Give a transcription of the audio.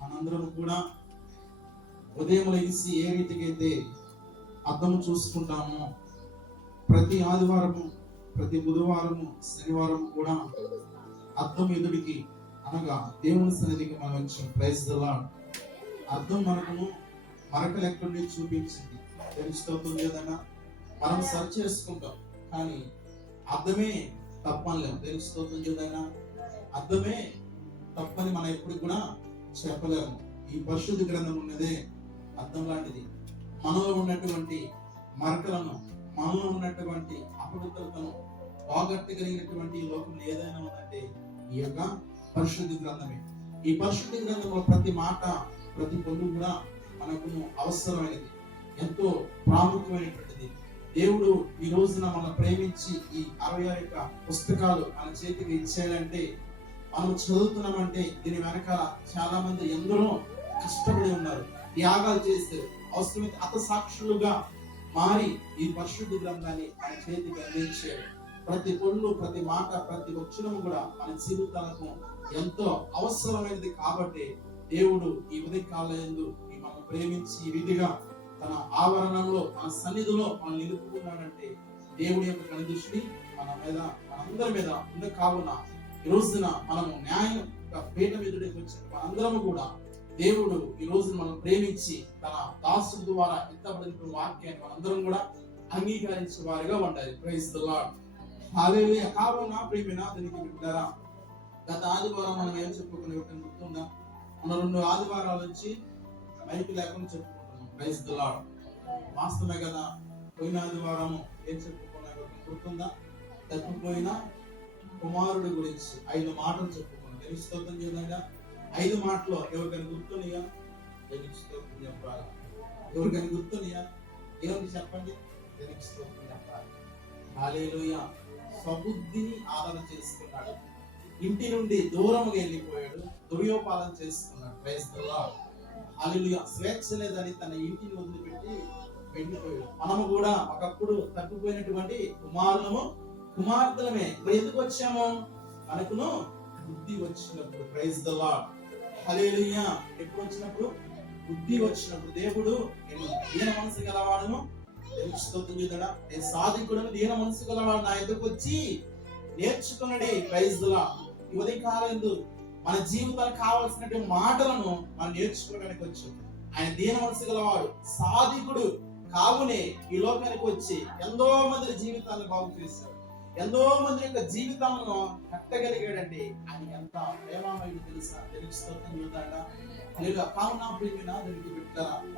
మనందరం కూడా ఉదయం లేచి ఏ రీతికి అయితే అద్దము చూసుకుంటామో, ప్రతి ఆదివారము, ప్రతి బుధవారము, శనివారం కూడా అద్దం ఎదుడికి అనగా దేవుని సన్నిధికి మనం వచ్చి ప్రైజ్ ది లార్డ్. అద్దం మనకును మరకలు ఎక్కడి చూపించింది తెలుస్తుంది ఏదైనా మనం సర్చ్ చేసుకుంటాం, కానీ అద్దమే తప్పనిలేము. తెలుస్తుంది ఏదైనా అద్దమే తప్పని మనం ఎప్పుడు కూడా చెప్పలేము. ఈ పరిశుద్ధ గ్రంథం ఉన్నదే అద్దం లాంటిది. మనలో ఉన్నటువంటి మరకలను, మనలో ఉన్నటువంటి అపవిత్రతను పోగొట్టగలిగినటువంటి ఈ లోకంలో ఏదైనా ఉందంటే ఈ యొక్క పరిశుద్ధ గ్రంథమే. ఈ పరిశుద్ధ గ్రంథంలో ప్రతి మాట, ప్రతి పొందు కూడా మనకు అవసరమైనది, ఎంతో ప్రాముఖ్యమైనటువంటిది. దేవుడు ఈ రోజున మనం ప్రేమించి ఈ 66 పుస్తకాలు మన చేతికి ఇచ్చాడంటే, మనం చదువుతున్నామంటే దీని వెనకాల చాలా మంది ఎందరో కష్టపడి ఉన్నారు, త్యాగాలు చేస్తే అవసరమైతే హతసాక్షులుగా మారి ఈ పరిశుద్ధ గ్రంథాన్ని మన చేతికి అందించాడు. ప్రతి పొల్లు, ప్రతి మాట, ప్రతి వచనం కూడా మన జీవితాలకు ఎంతో అవసరమైనది. కాబట్టి దేవుడు ఈ ఉదయకాలయందు మనం ప్రేమించి ఈ విధిగా తన ఆవరణంలో, తన సన్నిధిలో మనం నిలుపుకున్నాడంటే దేవుడి యొక్క కనుదృష్టి మన మీద, మనందరి మీద ఉంది. కావున ఈ రోజున మనము న్యాయం పీఠం ఎదుటికి వచ్చిన మనందరము కూడా దేవుడు ఈ రోజు మనం ప్రేమించి తన దాసుల ద్వారా ఎత్తబడిన వాక్యాన్ని మనందరం కూడా అంగీకరించే వారిగా ఉండాలి. Praise the lord. హల్లెలూయా. కావున ప్రియమైన దీనికి బిడ్డలారా, గత ఆదివారం మనం ఏం చెప్పుకునే గుర్తుందా? మన 2 ఆదివారాల నుంచి మైక్ లేకుండా చెప్పుకుంటున్నాం. Praise the lord. వాస్తవమే కదా. పోయిన ఆదివారం ఏం చెప్పుకున్నా గుర్తుందా? తప్పిపోయిన కుమారుడు గురించి 5 మాటలు చెప్పుకున్నాం. దేవుని స్తోత్రం చేద్దాం. 5 మాటలు ఎవరికైనా గుర్తున్నాయా? దేవుని స్తోత్రం చెప్పాలి. ఎవరికైనా గుర్తున్నాయా? దేవునికి చెప్పండి. దేవునికి స్తోత్రం చెప్పాలి. హల్లెలూయా. స్వబుద్ధిని ఆదరణ చేసుకున్నాడు, ఇంటి నుండి దూరంగా వెళ్ళిపోయాడు, దుర్యోపాలన చేసుకున్నాడు. Praise the lord. హల్లెలూయా. స్వేచ్ఛ లేదని తన ఇంటిని వదిలిపెట్టి వెళ్ళిపోయాడు. మనము కూడా ఒకప్పుడు తప్పిపోయినటువంటి కుమారులము, కుమార్తెలమే. ఇప్పుడు ఎందుకు వచ్చాము? మనకును బుద్ధి వచ్చినప్పుడు. Praise the lord. హల్లెలూయా. ఎప్పుడు వచ్చినప్పుడు? బుద్ధి వచ్చినప్పుడు. దేవుడు నేను దీన మనసు గలవాడును, స్తోత్రం చేద్దాడా, నేను సాధికుడను, దీన మనసు గలవాడు నా ఎదురుకు వచ్చి నేర్చుకున్నాడు. Praise the lord. ఈ ఉదయకాలమందు మన జీవితానికి కావాల్సినటువంటి మాటలను మనం నేర్చుకోవడానికి వచ్చాం. ఆయన దీన మనసు గలవాడు, సాధికుడు. కావునే ఈ లోకానికి వచ్చి ఎంతో మంది జీవితాలను బాగు చేశాడు, ఎంతో మంది యొక్క జీవితాలను కట్టగలిగాడండి. ఆయన ఎంత ప్రేమమయుడు తెలుసా? తెలుస్తోందా? కావున ప్రియమైన దీనికి బిడ్డలారా,